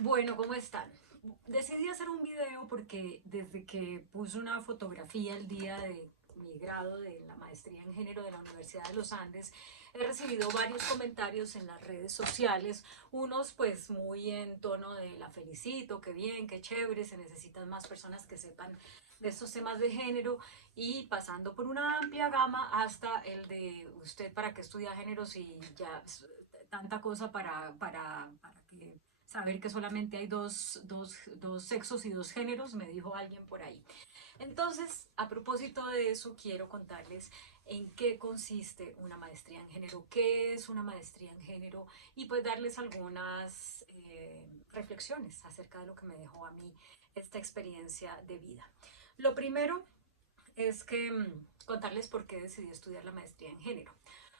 Bueno, ¿cómo están? Decidí hacer un video porque desde que puse una fotografía el día de mi grado de la maestría en género de la Universidad de los Andes, he recibido varios comentarios en las redes sociales, unos pues muy en tono de la felicito, qué bien, qué chévere, se necesitan más personas que sepan de estos temas de género y pasando por una amplia gama hasta el de usted para qué estudia género si ya tanta cosa para que saber que solamente hay dos sexos y dos géneros, me dijo alguien por ahí. Entonces, a propósito de eso, quiero contarles en qué consiste una maestría en género, qué es una maestría en género y pues darles algunas reflexiones acerca de lo que me dejó a mí esta experiencia de vida. Lo primero es que contarles por qué decidí estudiar la maestría en género.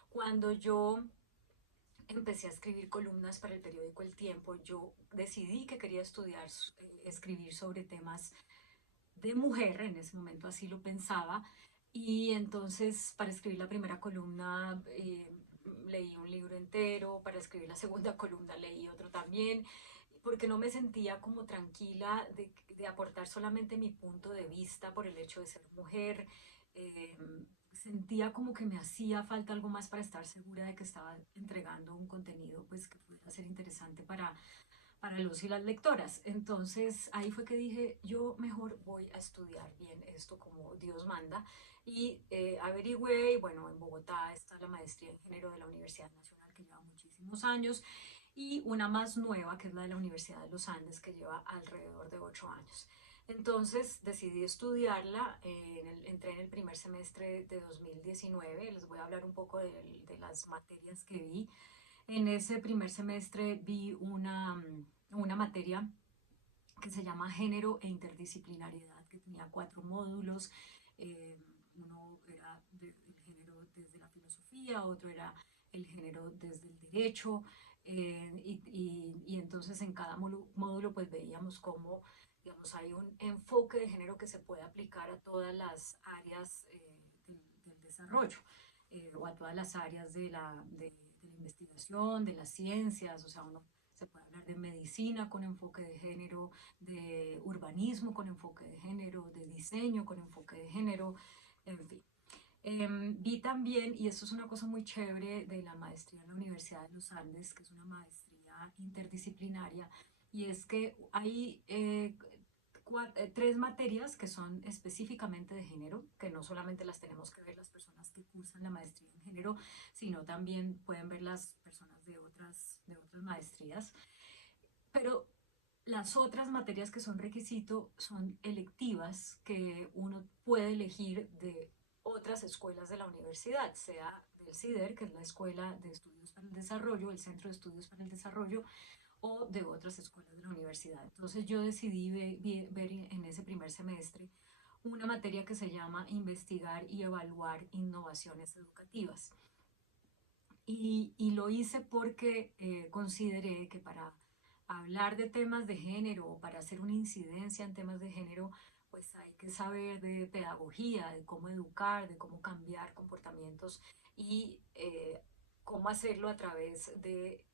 Cuando yo empecé a escribir columnas para el periódico El Tiempo, yo decidí que quería estudiar, escribir sobre temas de mujer, en ese momento así lo pensaba, y entonces para escribir la primera columna leí un libro entero, para escribir la segunda columna leí otro también, porque no me sentía como tranquila de aportar solamente mi punto de vista por el hecho de ser mujer. Eh, Sentía como que me hacía falta algo más para estar segura de que estaba entregando un contenido pues que pudiera ser interesante para los y las lectoras. Entonces ahí fue que dije, yo mejor voy a estudiar bien esto como Dios manda y averigüé, y bueno, en Bogotá está la maestría en género de la Universidad Nacional que lleva muchísimos años y una más nueva que es la de la Universidad de los Andes que lleva alrededor de 8 años. Entonces decidí estudiarla, entré en el primer semestre de 2019, les voy a hablar un poco de las materias que vi. En ese primer semestre vi una materia que se llama Género e Interdisciplinariedad, que tenía 4 módulos. Eh, Uno era el género desde la filosofía, otro era el género desde el derecho, y entonces en cada módulo pues veíamos cómo, digamos, hay un enfoque de género que se puede aplicar a todas las áreas del desarrollo, o a todas las áreas de la investigación, de las ciencias, o sea, uno se puede hablar de medicina con enfoque de género, de urbanismo con enfoque de género, de diseño con enfoque de género, en fin. Vi también, y esto es una cosa muy chévere de la maestría en la Universidad de los Andes, que es una maestría interdisciplinaria, y es que hay 3 materias que son específicamente de género, que no solamente las tenemos que ver las personas que cursan la maestría en género, sino también pueden ver las personas de otras maestrías. Pero las otras materias que son requisito son electivas que uno puede elegir de otras escuelas de la universidad, sea del CIDER, que es la Escuela de Estudios para el Desarrollo, el Centro de Estudios para el Desarrollo, o de otras escuelas de la universidad. Entonces yo decidí ver en ese primer semestre una materia que se llama Investigar y Evaluar Innovaciones Educativas. Y lo hice porque consideré que para hablar de temas de género o para hacer una incidencia en temas de género, pues hay que saber de pedagogía, de cómo educar, de cómo cambiar comportamientos y cómo hacerlo a través de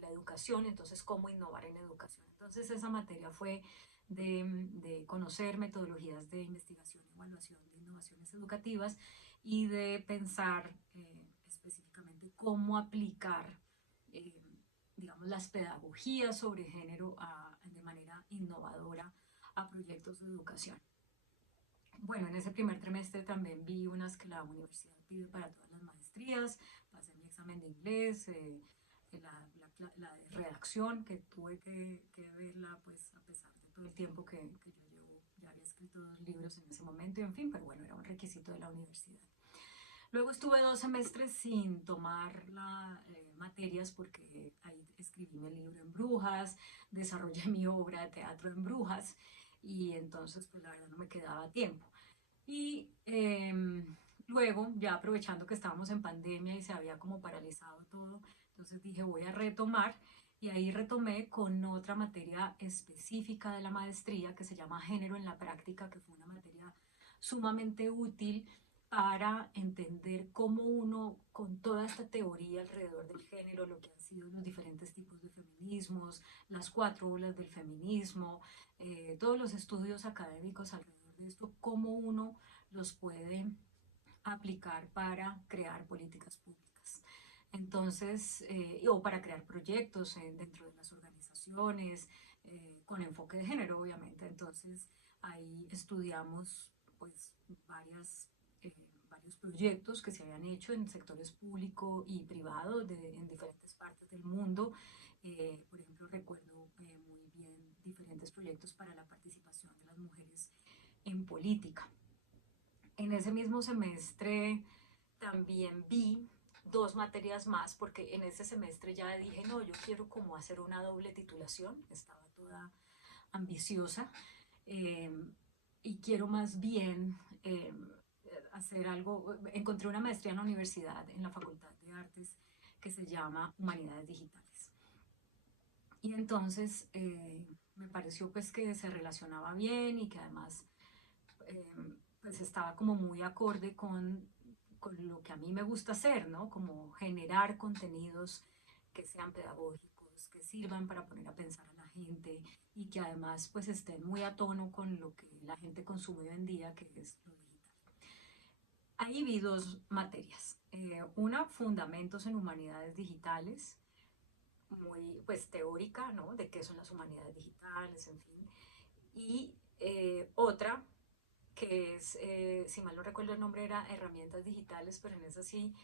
la educación, entonces cómo innovar en educación. Entonces esa materia fue de conocer metodologías de investigación y evaluación de innovaciones educativas y de pensar específicamente cómo aplicar, eh, digamos, las pedagogías sobre género de manera innovadora a proyectos de educación. Bueno, en ese primer trimestre también vi unas que la universidad pide para todas las maestrías, pasé mi examen de inglés, la de redacción, que tuve que verla pues a pesar de todo el tiempo que yo llevo, ya había escrito 2 libros en ese momento, y en fin, pero bueno, era un requisito de la universidad. Luego estuve 2 semestres sin tomar materias porque ahí escribí mi libro en Brujas, desarrollé mi obra de teatro en Brujas y entonces pues la verdad no me quedaba tiempo. Y luego, ya aprovechando que estábamos en pandemia y se había como paralizado todo, entonces dije voy a retomar y ahí retomé con otra materia específica de la maestría que se llama Género en la Práctica, que fue una materia sumamente útil para entender cómo uno, con toda esta teoría alrededor del género, lo que han sido los diferentes tipos de feminismos, las 4 olas del feminismo, todos los estudios académicos alrededor de esto, cómo uno los puede aplicar para crear políticas públicas. Entonces, o para crear proyectos dentro de las organizaciones, con enfoque de género, obviamente. Entonces, ahí estudiamos pues eh, varios proyectos que se habían hecho en sectores público y privado en diferentes partes del mundo. Por ejemplo, recuerdo muy bien diferentes proyectos para la participación de las mujeres en política. En ese mismo semestre también vi 2 materias más, porque en ese semestre ya dije, no, yo quiero como hacer una doble titulación, estaba toda ambiciosa, eh, y quiero más bien hacer algo. Encontré una maestría en la universidad, en la Facultad de Artes, que se llama Humanidades Digitales. Y entonces me pareció pues que se relacionaba bien y que además eh, pues estaba como muy acorde con lo que a mí me gusta hacer, ¿no? Como generar contenidos que sean pedagógicos, que sirvan para poner a pensar a la gente y que además pues estén muy a tono con lo que la gente consume hoy en día, que es lo digital. Ahí vi 2 materias. Una, Fundamentos en Humanidades Digitales, muy pues teórica, ¿no? De qué son las humanidades digitales, en fin. Y otra que es, si mal no recuerdo el nombre, era Herramientas Digitales, pero en esa sí,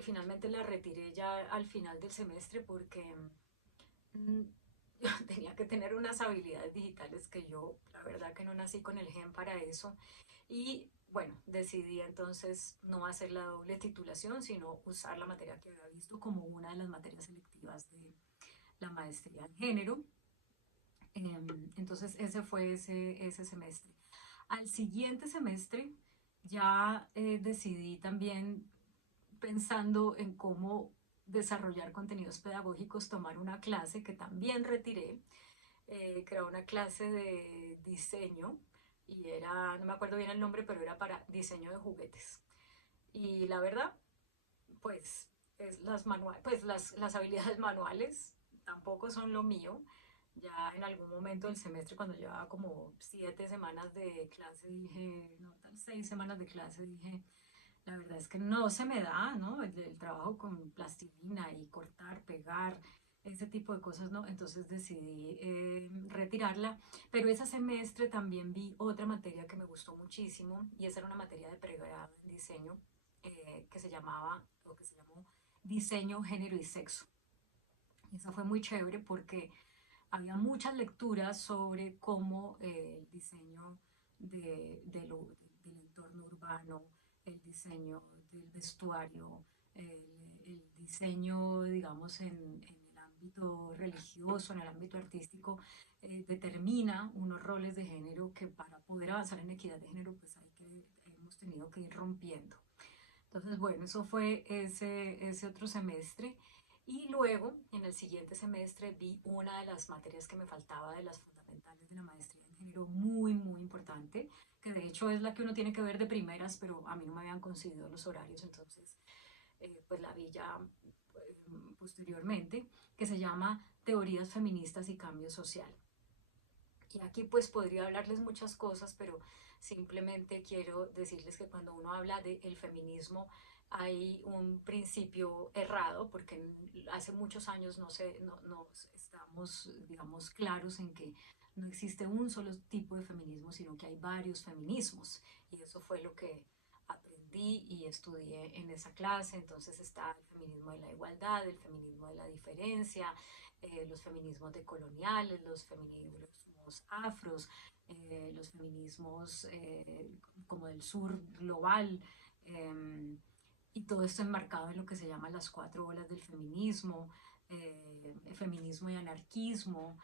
finalmente la retiré ya al final del semestre porque mm, tenía que tener unas habilidades digitales que yo, la verdad que no nací con el gen para eso. Y bueno, decidí entonces no hacer la doble titulación, sino usar la materia que había visto como una de las materias selectivas de la maestría en género. Entonces ese fue ese semestre. Al siguiente semestre ya decidí también, pensando en cómo desarrollar contenidos pedagógicos, tomar una clase que también retiré, que era una clase de diseño y era, no me acuerdo bien el nombre, pero era para diseño de juguetes. Y la verdad, pues, pues las habilidades manuales tampoco son lo mío. Ya en algún momento del semestre, cuando llevaba como 7 semanas de clase, dije, no, tal 6 semanas de clase, dije, la verdad es que no se me da, ¿no? El trabajo con plastilina y cortar, pegar, ese tipo de cosas, ¿no? Entonces decidí retirarla, pero ese semestre también vi otra materia que me gustó muchísimo y esa era una materia de pregrado en diseño que se llamaba, o que se llamó Diseño, Género y Sexo. Y esa fue muy chévere porque había muchas lecturas sobre cómo el diseño del entorno urbano, el diseño del vestuario, el diseño, digamos, en el ámbito religioso, en el ámbito artístico, determina unos roles de género que para poder avanzar en equidad de género, pues hemos tenido que ir rompiendo. Entonces, bueno, eso fue ese otro semestre. Y luego, en el siguiente semestre, vi una de las materias que me faltaba de las fundamentales de la maestría en género, muy, muy importante, que de hecho es la que uno tiene que ver de primeras, pero a mí no me habían conseguido los horarios, entonces pues la vi ya posteriormente, que se llama Teorías Feministas y Cambio Social. Y aquí pues podría hablarles muchas cosas, pero simplemente quiero decirles que cuando uno habla del feminismo hay un principio errado, porque hace muchos años no estamos, digamos, claros en que no existe un solo tipo de feminismo, sino que hay varios feminismos. Y eso fue lo que aprendí y estudié en esa clase. Entonces está el feminismo de la igualdad, el feminismo de la diferencia, los feminismos decoloniales, los feminismos afros, los feminismos como del sur global, y todo esto enmarcado en lo que se llama las 4 olas del feminismo, feminismo y anarquismo.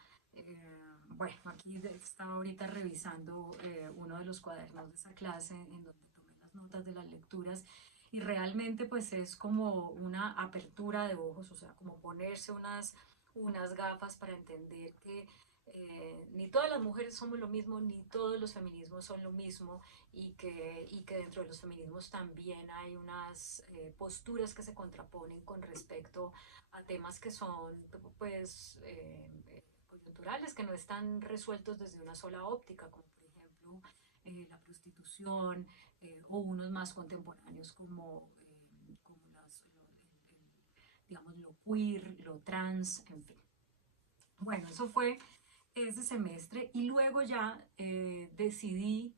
Bueno, aquí estaba ahorita revisando uno de los cuadernos de esa clase en donde tomé las notas de las lecturas y realmente pues es como una apertura de ojos, o sea, como ponerse unas gafas para entender que ni todas las mujeres somos lo mismo, ni todos los feminismos son lo mismo, y que dentro de los feminismos también hay unas posturas que se contraponen con respecto a temas que son pues coyunturales, que no están resueltos desde una sola óptica, como por ejemplo la prostitución, o unos más contemporáneos como digamos, lo queer, lo trans, en fin. Bueno, eso fue ese semestre, y luego ya decidí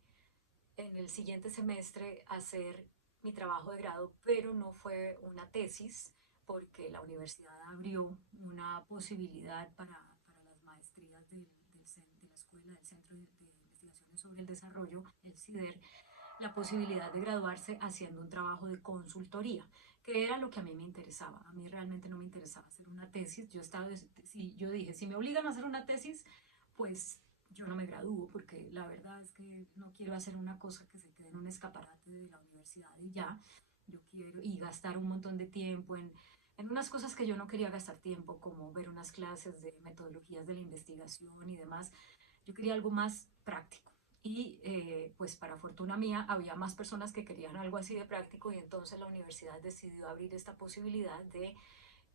en el siguiente semestre hacer mi trabajo de grado, pero no fue una tesis, porque la universidad abrió una posibilidad para las maestrías de la escuela del Centro de Investigaciones sobre el Desarrollo, el CIDER, la posibilidad de graduarse haciendo un trabajo de consultoría, que era lo que a mí me interesaba. A mí realmente no me interesaba hacer una tesis. Yo dije, si me obligan a hacer una tesis, pues yo no me gradúo, porque la verdad es que no quiero hacer una cosa que se quede en un escaparate de la universidad y ya. Yo quiero, y gastar un montón de tiempo en unas cosas que yo no quería gastar tiempo, como ver unas clases de metodologías de la investigación y demás. Yo quería algo más práctico. Y pues para fortuna mía había más personas que querían algo así de práctico, y entonces la universidad decidió abrir esta posibilidad de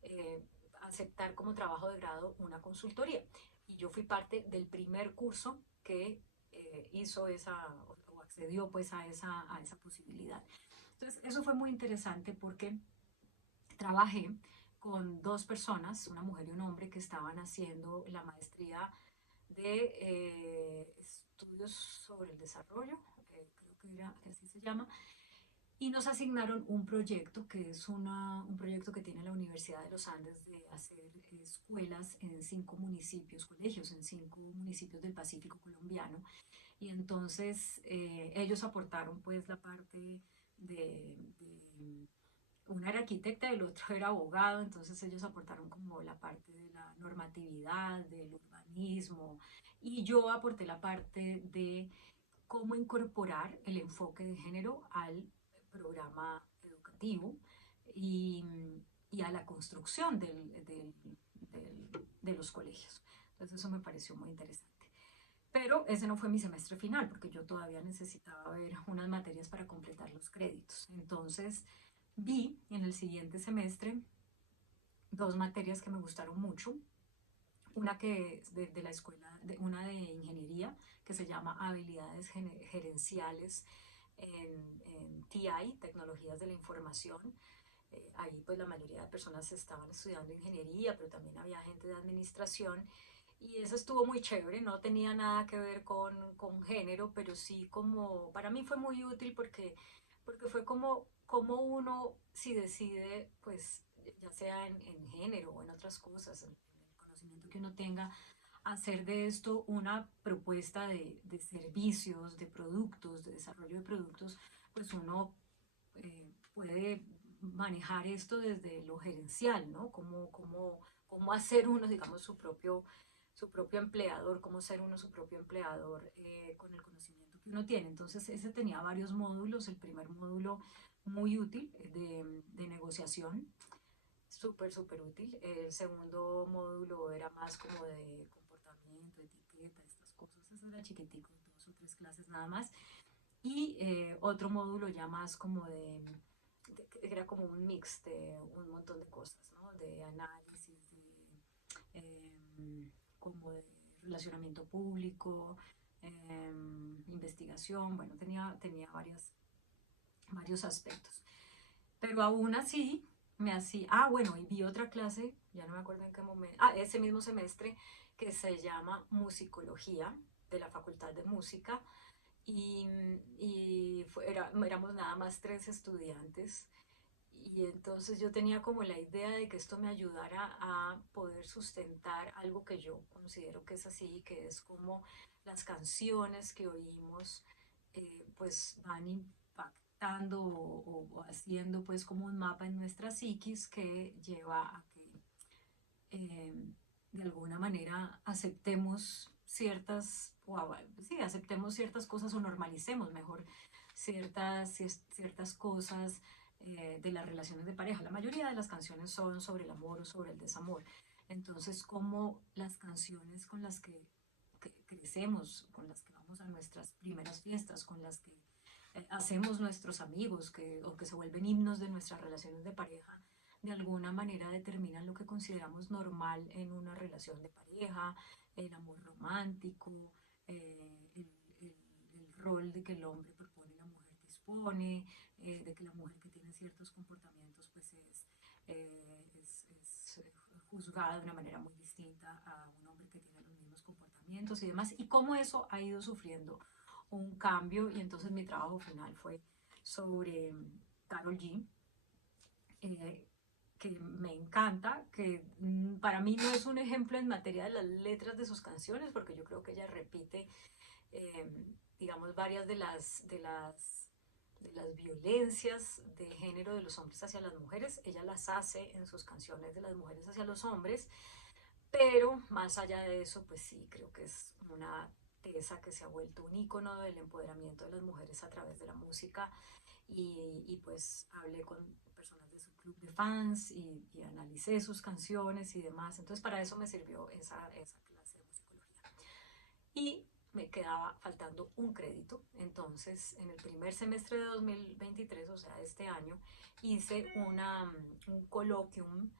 eh, aceptar como trabajo de grado una consultoría. Y yo fui parte del primer curso que hizo o accedió pues a esa posibilidad. Entonces eso fue muy interesante porque trabajé con dos personas, una mujer y un hombre, que estaban haciendo la maestría de estudios sobre el desarrollo, creo que así se llama, y nos asignaron un proyecto que es un proyecto que tiene la Universidad de los Andes, de hacer escuelas en 5 municipios, colegios en 5 municipios del Pacífico colombiano. Y entonces ellos aportaron pues la parte de una era arquitecta y el otro era abogado, entonces ellos aportaron como la parte de la normatividad, del urbanismo, y yo aporté la parte de cómo incorporar el enfoque de género al programa educativo, y, y a la construcción de los colegios. Entonces eso me pareció muy interesante. Pero ese no fue mi semestre final, porque yo todavía necesitaba ver unas materias para completar los créditos. Entonces vi en el siguiente semestre dos materias que me gustaron mucho. Una que es de la escuela, una de ingeniería, que se llama Habilidades Gerenciales en TI, Tecnologías de la Información. Ahí pues la mayoría de personas estaban estudiando ingeniería, pero también había gente de administración. Y eso estuvo muy chévere, no tenía nada que ver con género, pero sí como, para mí fue muy útil, porque fue como uno, si decide, pues ya sea en género o en otras cosas, en el conocimiento que uno tenga, hacer de esto una propuesta de servicios, de productos, de desarrollo de productos, pues uno puede manejar esto desde lo gerencial, ¿no? Cómo hacer uno, digamos, su propio empleador, cómo ser uno su propio empleador con el conocimiento que uno tiene. Entonces, ese tenía varios módulos. El primer módulo muy útil de negociación, súper, súper útil. El segundo módulo era más como de comportamiento, etiqueta, estas cosas. Eso era chiquitico, 2 o 3 clases nada más. Y otro módulo ya más como era como un mix de un montón de cosas, ¿no? De análisis, como de relacionamiento público, investigación, bueno, tenía varios aspectos. Pero aún así, bueno, y vi otra clase, ya no me acuerdo en qué momento, ese mismo semestre, que se llama Musicología, de la Facultad de Música, éramos nada más 3 estudiantes, y entonces yo tenía como la idea de que esto me ayudara a poder sustentar algo que yo considero que es así, que es como las canciones que oímos pues van impactando o haciendo pues como un mapa en nuestra psiquis, que lleva a que de alguna manera aceptemos aceptemos ciertas cosas, o normalicemos mejor ciertas cosas de las relaciones de pareja. La mayoría de las canciones son sobre el amor o sobre el desamor. Entonces, como las canciones con las que que crecemos, con las que vamos a nuestras primeras fiestas, con las que hacemos nuestros amigos o que se vuelven himnos de nuestras relaciones de pareja, de alguna manera determinan lo que consideramos normal en una relación de pareja, el amor romántico, el rol de que el hombre propone y la mujer dispone, de que la mujer que tiene ciertos comportamientos pues es juzgada de una manera muy distinta a un hombre que tiene los mismos comportamientos y demás, y cómo eso ha ido sufriendo un cambio. Y entonces mi trabajo final fue sobre Karol G, que me encanta, que para mí no es un ejemplo en materia de las letras de sus canciones, porque yo creo que ella repite, eh, digamos, varias de las violencias de género de los hombres hacia las mujeres. Ella las hace en sus canciones de las mujeres hacia los hombres, pero más allá de eso, pues sí, creo que es una tesa que se ha vuelto un ícono del empoderamiento de las mujeres a través de la música. Y pues hablé con personas de su club de fans y analicé sus canciones y demás. Entonces para eso me sirvió esa clase de musicología. Y me quedaba faltando un crédito. Entonces, en el primer semestre de 2023, o sea, este año, hice un colloquium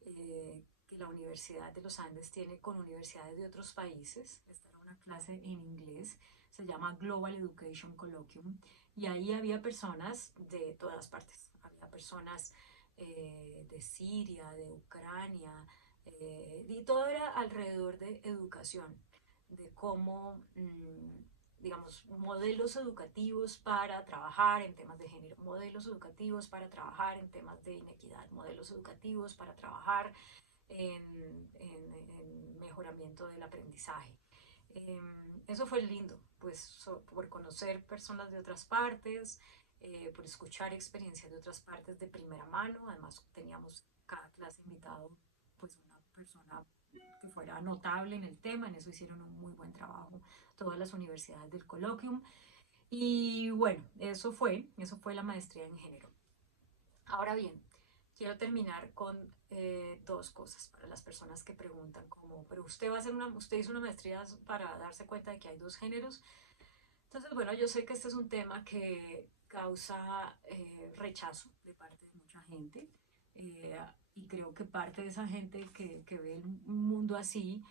que la Universidad de los Andes tiene con universidades de otros países. Esta era una clase en inglés, se llama Global Education Colloquium, y ahí había personas de todas partes. Había personas de Siria, de Ucrania, y todo era alrededor de educación, de cómo, digamos, modelos educativos para trabajar en temas de género, modelos educativos para trabajar en temas de inequidad, modelos educativos para trabajar en mejoramiento del aprendizaje. Eso fue lindo, pues por conocer personas de otras partes, por escuchar experiencias de otras partes de primera mano. Además teníamos cada clase invitado pues una persona que fuera notable en el tema. En eso hicieron un muy buen trabajo todas las universidades del Colloquium. Y bueno, eso fue la maestría en género. Ahora bien, quiero terminar con dos cosas para las personas que preguntan como, pero usted hizo una maestría para darse cuenta de que hay dos géneros. Entonces, bueno, yo sé que este es un tema que causa rechazo de parte de mucha gente, eh, y creo que parte de esa gente que ve el mundo así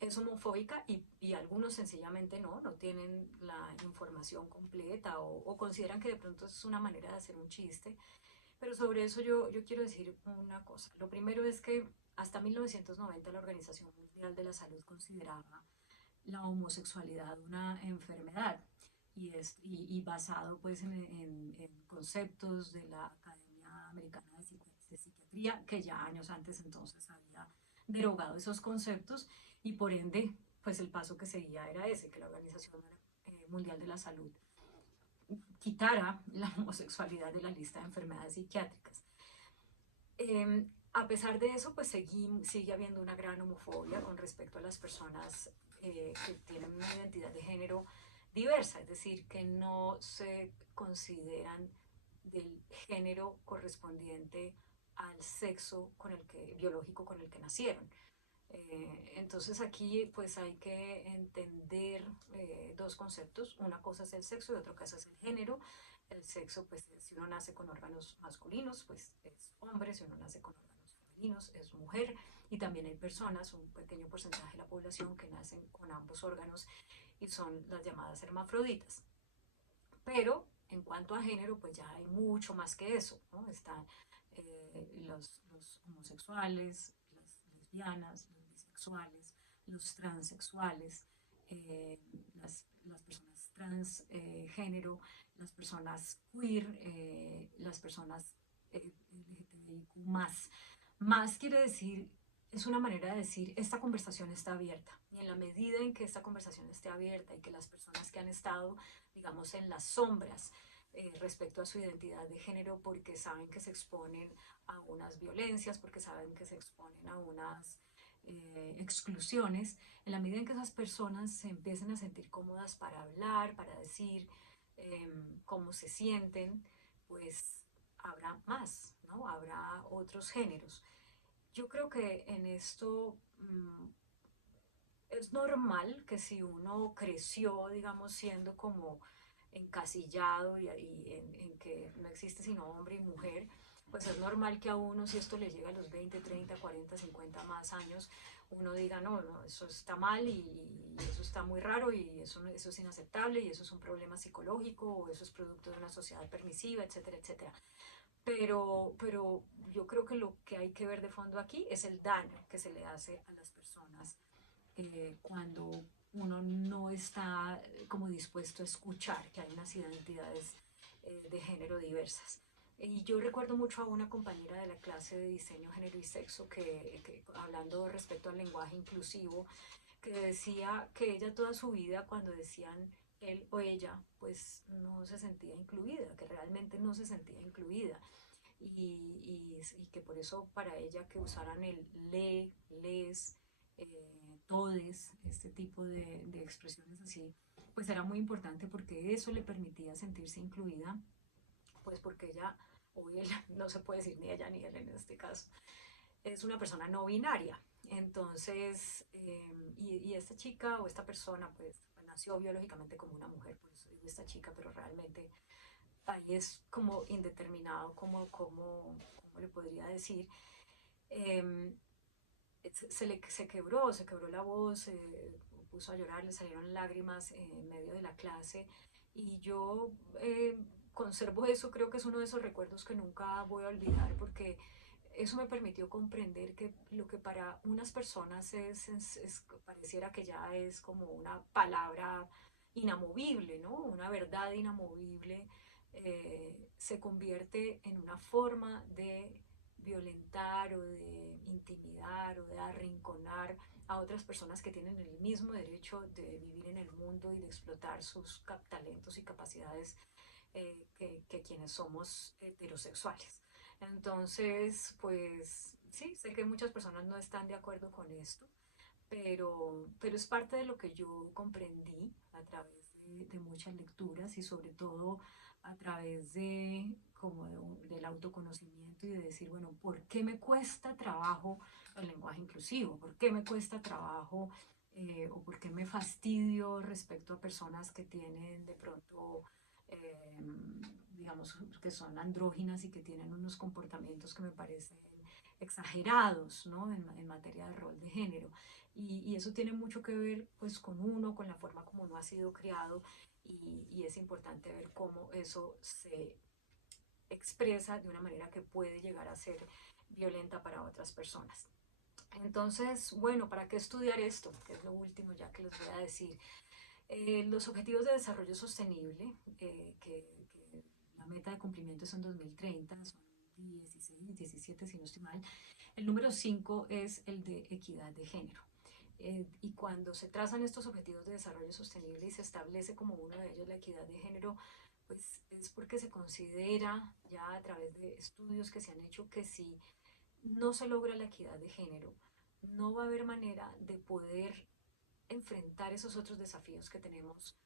es homofóbica, y algunos sencillamente no tienen la información completa, o consideran que de pronto es una manera de hacer un chiste. Pero sobre eso yo quiero decir una cosa. Lo primero es que hasta 1990 la Organización Mundial de la Salud consideraba la homosexualidad una enfermedad, y basado pues en conceptos de la Academia Americana de Psiquiatría, que ya años antes entonces había derogado esos conceptos, y por ende pues el paso que seguía era ese, que la Organización Mundial de la Salud quitara la homosexualidad de la lista de enfermedades psiquiátricas. A pesar de eso, pues sigue habiendo una gran homofobia con respecto a las personas que tienen una identidad de género diversa, es decir, que no se consideran del género correspondiente al sexo biológico con el que nacieron. Entonces aquí pues hay que entender dos conceptos. Una cosa es el sexo y otra cosa es el género. El sexo, pues si uno nace con órganos masculinos, pues es hombre; si uno nace con órganos femeninos, es mujer. Y también hay personas, un pequeño porcentaje de la población, que nacen con ambos órganos y son las llamadas hermafroditas. Pero en cuanto a género, pues ya hay mucho más que eso, ¿no? Están los homosexuales, las lesbianas, los bisexuales, los transexuales, las personas transgénero, las personas queer, las personas LGTBIQ+. Más quiere decir, es una manera de decir, esta conversación está abierta. Y en la medida en que esta conversación esté abierta y que las personas que han estado, digamos, en las sombras respecto a su identidad de género, porque saben que se exponen a unas violencias, porque saben que se exponen a unas exclusiones, en la medida en que esas personas se empiecen a sentir cómodas para hablar, para decir cómo se sienten, pues habrá más, ¿no? Habrá otros géneros. Yo creo que en esto es normal que si uno creció, digamos, siendo como encasillado y en que no existe sino hombre y mujer, pues es normal que a uno, si esto le llega a los 20, 30, 40, 50 más años, uno diga, no, no, eso está mal y eso está muy raro y eso es inaceptable y eso es un problema psicológico o eso es producto de una sociedad permisiva, etcétera, etcétera. Pero yo creo que lo que hay que ver de fondo aquí es el daño que se le hace a las personas cuando uno no está como dispuesto a escuchar que hay unas identidades de género diversas. Y yo recuerdo mucho a una compañera de la clase de diseño, género y sexo hablando respecto al lenguaje inclusivo, que decía que ella toda su vida cuando decían él o ella, pues no se sentía incluida, que realmente no se sentía incluida. Y que por eso para ella que usaran el le, les, todes, este tipo de expresiones así, pues era muy importante porque eso le permitía sentirse incluida, pues porque ella, o él, no se puede decir ni ella ni él en este caso, es una persona no binaria. Entonces, y esta chica o esta persona, pues nació biológicamente como una mujer, por eso digo esta chica, pero realmente ahí es como indeterminado, como le podría decir. Eh, se quebró la voz, puso a llorar, le salieron lágrimas en medio de la clase y yo conservo eso, creo que es uno de esos recuerdos que nunca voy a olvidar porque eso me permitió comprender que lo que para unas personas pareciera que ya es como una palabra inamovible, ¿no? Una verdad inamovible, se convierte en una forma de violentar o de intimidar o de arrinconar a otras personas que tienen el mismo derecho de vivir en el mundo y de explotar sus talentos y capacidades que quienes somos heterosexuales. Entonces, pues sí, sé que muchas personas no están de acuerdo con esto, pero es parte de lo que yo comprendí a través de muchas lecturas y sobre todo a través del autoconocimiento y de decir, bueno, ¿por qué me cuesta trabajo el lenguaje inclusivo? ¿Por qué me cuesta trabajo o por qué me fastidio respecto a personas que tienen de pronto, eh, digamos, que son andróginas y que tienen unos comportamientos que me parecen exagerados, ¿no? En materia de rol de género. Y eso tiene mucho que ver pues con uno, con la forma como uno ha sido criado y es importante ver cómo eso se expresa de una manera que puede llegar a ser violenta para otras personas. Entonces, bueno, ¿para qué estudiar esto? Que es lo último ya que les voy a decir. Los Objetivos de Desarrollo Sostenible, que la meta de cumplimiento es en 2030, son 16, 17 si no estoy mal. El número 5 es el de equidad de género. Y cuando se trazan estos objetivos de desarrollo sostenible y se establece como uno de ellos la equidad de género, pues es porque se considera ya a través de estudios que se han hecho que si no se logra la equidad de género, no va a haber manera de poder enfrentar esos otros desafíos que tenemos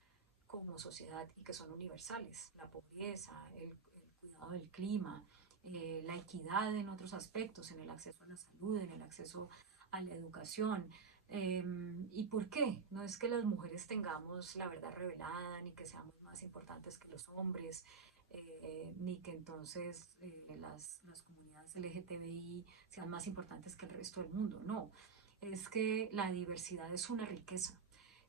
como sociedad y que son universales, la pobreza, el cuidado del clima, la equidad en otros aspectos, en el acceso a la salud, en el acceso a la educación. ¿Y por qué? No es que las mujeres tengamos la verdad revelada, ni que seamos más importantes que los hombres, ni que entonces las comunidades LGTBI sean más importantes que el resto del mundo. No, es que la diversidad es una riqueza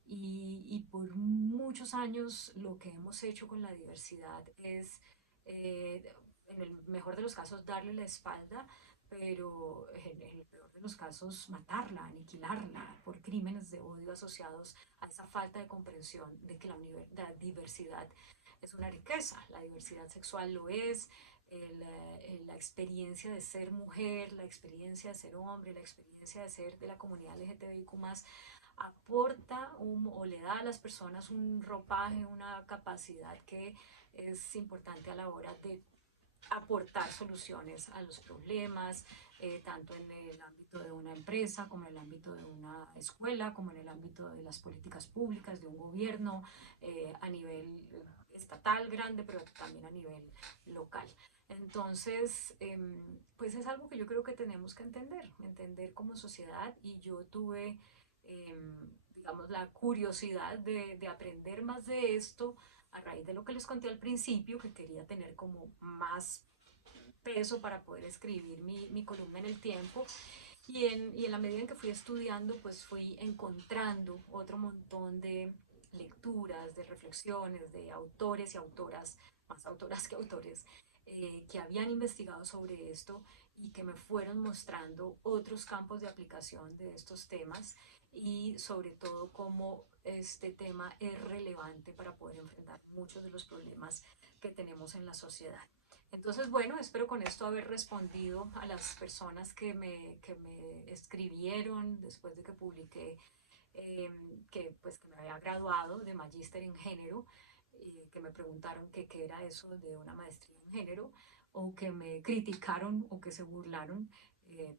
y por muchos años lo que hemos hecho con la diversidad es, en el mejor de los casos, darle la espalda, pero en el peor de los casos, matarla, aniquilarla por crímenes de odio asociados a esa falta de comprensión de que la diversidad es una riqueza. La diversidad sexual lo es, la experiencia de ser mujer, la experiencia de ser hombre, la experiencia de ser de la comunidad LGTBIQ+, aporta o le da a las personas un ropaje, una capacidad que es importante a la hora de aportar soluciones a los problemas, tanto en el ámbito de una empresa, como en el ámbito de una escuela, como en el ámbito de las políticas públicas, de un gobierno, a nivel estatal grande, pero también a nivel local. Entonces, pues es algo que yo creo que tenemos que entender como sociedad y yo tuve, digamos, la curiosidad de aprender más de esto a raíz de lo que les conté al principio, que quería tener como más peso para poder escribir mi columna en el tiempo. Y en la medida en que fui estudiando, pues fui encontrando otro montón de lecturas, de reflexiones, de autores y autoras, más autoras que autores, que habían investigado sobre esto y que me fueron mostrando otros campos de aplicación de estos temas y sobre todo cómo este tema es relevante para poder enfrentar muchos de los problemas que tenemos en la sociedad. Entonces, bueno, espero con esto haber respondido a las personas que me escribieron después de que publiqué que me había graduado de magíster en género, que me preguntaron qué era eso de una maestría en género, o que me criticaron o que se burlaron,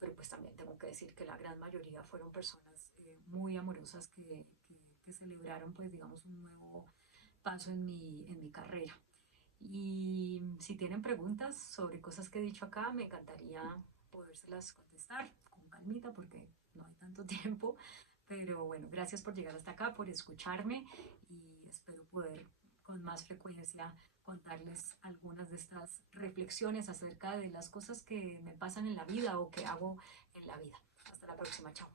pero pues también tengo que decir que la gran mayoría fueron personas muy amorosas que celebraron, pues digamos, un nuevo paso en mi carrera. Y si tienen preguntas sobre cosas que he dicho acá, me encantaría podérselas contestar con calmita porque no hay tanto tiempo. Pero bueno, gracias por llegar hasta acá, por escucharme y espero poder con más frecuencia contarles algunas de estas reflexiones acerca de las cosas que me pasan en la vida o que hago en la vida. Hasta la próxima, chao.